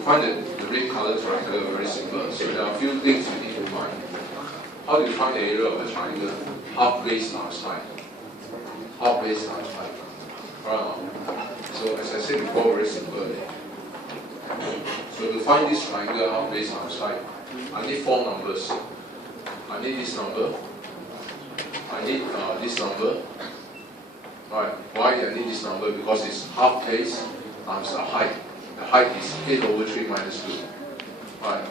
find the red color triangle, very simple. So there are a few things you need to find. How do you find the area of a triangle? Half base times height. Half base times height. Alright. So as I said before, very simple. So to find this triangle, half base times height, I need 4 numbers. I need this number. I need this number. Alright. Why I need this number? Because it's half base times the height. The height is 8 over 3 minus 2. Alright.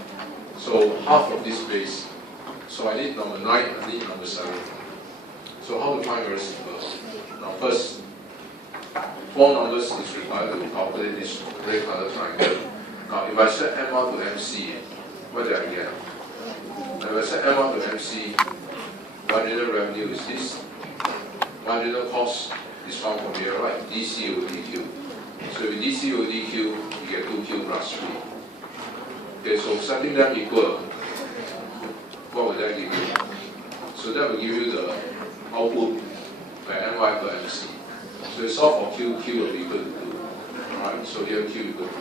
So half of this base. So I need number 9, I need number 7. So how to find? Very simple. Now first, 4 numbers is required to calculate this red color triangle. Now if I set M1 to MC, what do I get? If I set M1 to MC, marginal revenue is this. Marginal cost is found from here, right? DC over DQ. So with DC over DQ, you get 2Q plus 3. Okay, so setting them equal, what will that give you? So that will give you the output by MY per MC. So you solve for Q, Q will be equal to 2. Alright, so here Q equal to 2.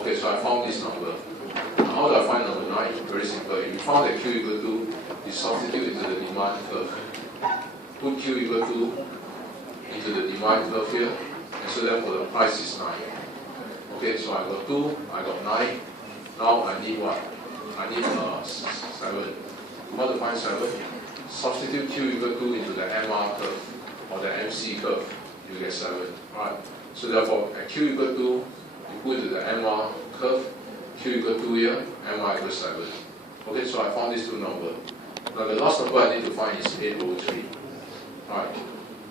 Okay, so I found this number. Now how do I find number 9? Very simple. If you found that Q equal to 2, you substitute into the demand curve. Put Q equal to into the demand curve here, and so therefore the price is 9. Okay, so I got 2, I got 9. Now I need what? I need 7. How to find 7? Substitute Q equal to into the MR curve or the MC curve, you get 7. Right? So therefore at Q equal to, you put into the MR curve, Q equal to here, MR equals 7. Okay, so I found these 2 numbers. Now the last number I need to find is 8 over 3. Right.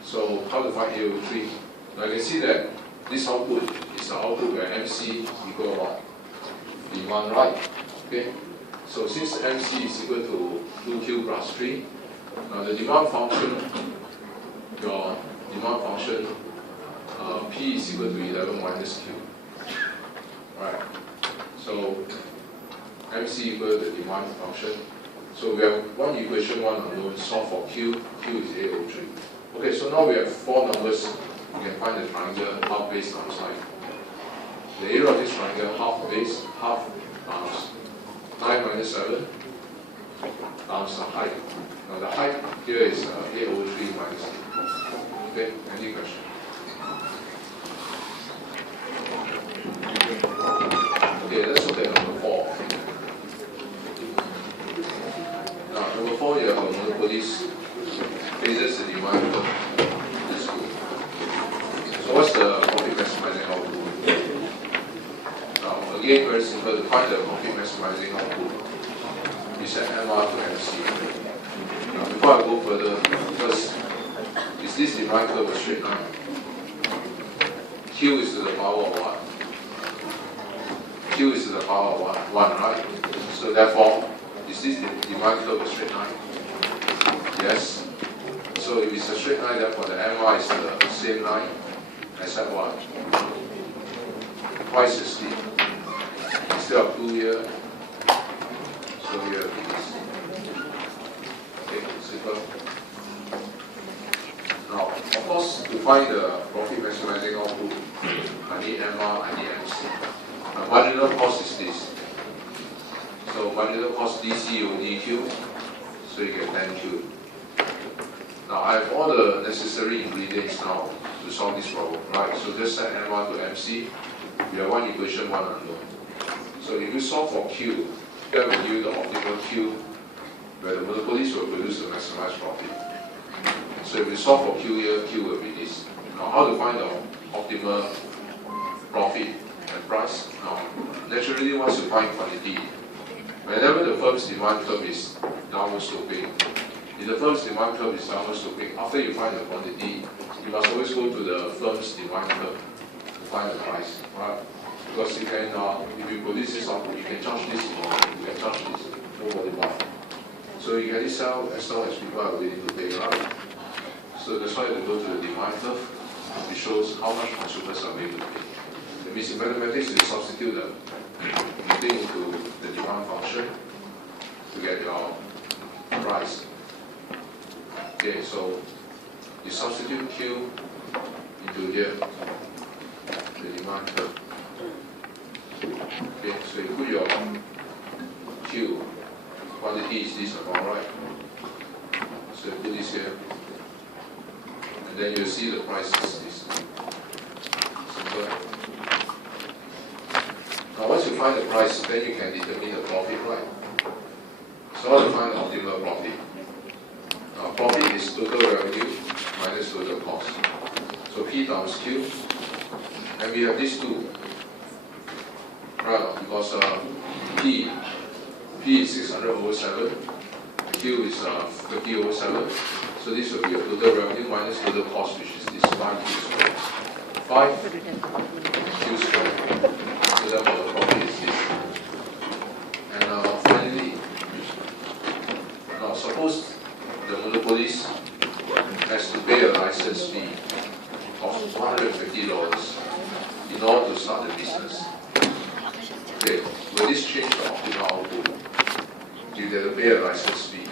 So how to find 8 over 3? Now you can see that this output is the output where MC equal what? Demand, right? Okay. So since MC is equal to 2Q plus 3, now the demand function, your demand function, P is equal to 11 minus Q. Right. So MC equal to the demand function. So we have one equation, one unknown, solve for Q. Q is 8 over 3. Okay, so now we have 4 numbers. You can find the triangle half base times height. The area of this triangle, half base, half times 9 minus 7 times the height. Now the height here is 8 over 3 minus 2. Okay, any question? Okay, let's look at number 4. Now number 4, you have a monopolist faces the demand curve. That's good. So what's the profit maximizing output? Now again, very simple. To find the profit maximizing output, you set MR to MC. Now before I go further, first, is this demand curve a straight line? Q is to the power of what? Q is to the power of 1, right? So therefore, is this demand curve a straight line? Yes. So if it's a straight line, therefore the MY is the same line except what? Twice as steep. Instead of 2 here, so here it is. Okay, simple. Now, of course, to find the profit maximizing output, I need MR, I need MC. Now, marginal cost is this. So marginal cost DC over DQ, so you get 10Q. Now I have all the necessary ingredients now to solve this problem, right? So just set M1 to MC. We have one equation, one unknown. So if you solve for Q, that will give you the optimal Q, where the monopolist will produce the maximized profit. So if you solve for Q here, Q will be this. Now how to find the optimal profit and price? Now naturally, once you find quantity, whenever the firm's demand curve is downward sloping, if the firm's demand curve is downward sloping, after you find the quantity, you must always go to the firm's demand curve to find the price, right? Because you can, if you produce this output, you can charge this, you can charge this, nobody buy. So you can sell as long as people are willing to pay, right? So that's why they go to the demand curve. It shows how much consumers are willing to pay. That means in mathematics, you substitute the thing into the demand function to get your price. Okay, so you substitute Q into here, the demand curve. Okay, so you put your Q, quantity is this amount, right? So you put this here, and then you see the price is this. Simple. Now once you find the price, then you can determine the profit, right? So how to find the optimal profit? Now profit is total revenue minus total cost. So P times Q, and we have these two, right? Because P is 600 over 7, Q is 50 over 7, so this will be a total revenue minus total cost, which is this 5Q squared. 5Q squared, so therefore the profit is this. And finally, now suppose the monopolist has to pay a license fee of $150 in order to start the business. Okay, will this change the optimal output? You have to pay a license fee.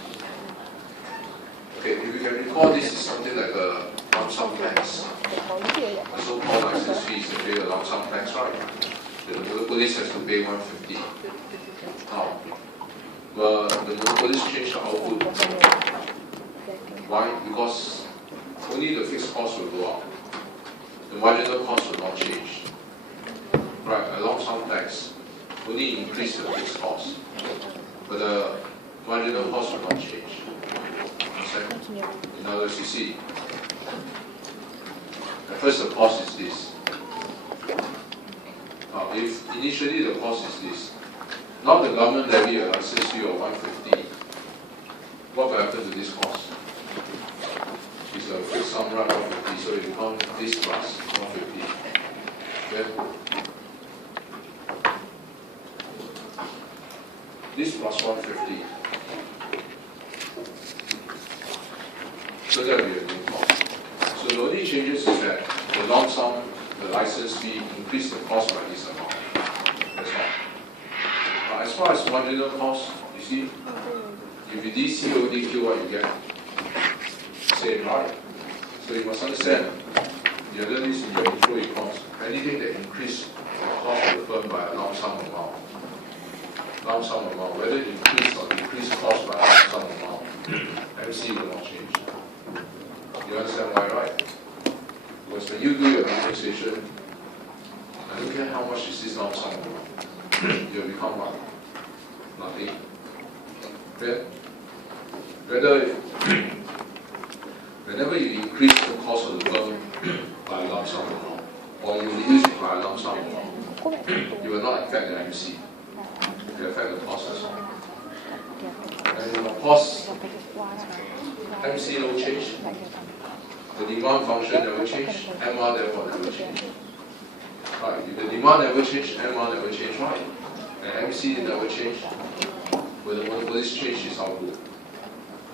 Okay, if you can recall, this is something like a lump sum tax. The so-called license fee is to pay a lump sum tax, right? The monopolist has to pay $150. Now, the monopolist change the output. Why? Because only the fixed cost will go up. The marginal cost will not change. Right, a lump sum tax only increase the fixed cost, but the marginal cost will not change. Understand? In other words, you see, at first the cost is this. If initially the cost is this, now the government levy a license fee of $150, what will happen to this cost? It's a fixed sum, right, $150, so it becomes this plus $150. Okay? This plus 150. So that will be a new cost. So the only changes is that the lump sum, the license fee, increase the cost by this amount. That's all. As far as marginal cost, you see, if you DC or DQ, what you get? Same, right? So you must understand, you have done this in your intro econs. Anything that increases the cost of the firm by a lump sum amount, whether it increase or decrease cost by a lump sum amount, MC will not change. You understand why, right? Because when you do your differentiation, I don't care how much is this lump sum amount, you'll become what? Nothing. Okay? Whenever you increase the cost of the firm by a lump sum amount, or you reduce it by a lump sum amount, you will not affect the MC. It will affect the cost as well. And of course, MC no change. The demand function never change. MR therefore never change. Right? If the demand never change, MR never change, right? And MC never change. Will the monopolist change its output?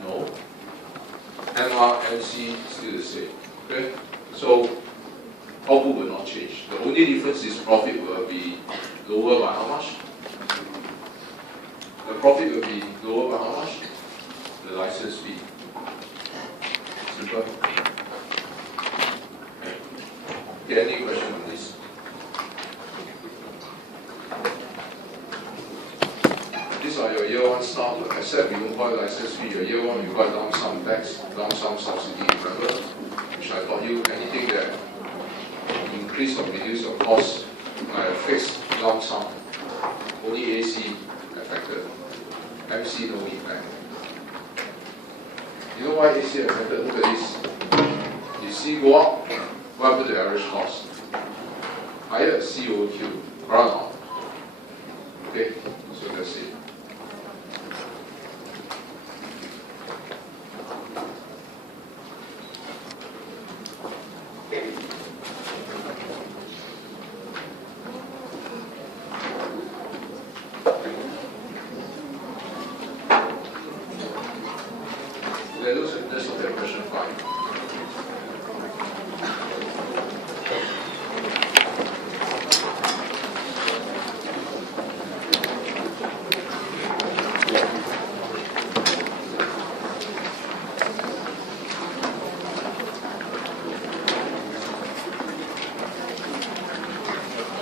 No. MR, MC still the same. Okay? So output will not change. The only difference is profit will be lower by how much? The profit will be lower by how much? The license fee. Simple. Okay, any question on this? These are your year one staff, except you don't call it license fee. Your year one you got lump sum tax, lump sum subsidy, remember? Which I taught you, anything that increase or reduce your cost by a fixed lump sum, only AC affected. MC no impact. You know why AC affected? Look at this. You see go up, what happened to the average cost? Higher COQ, right?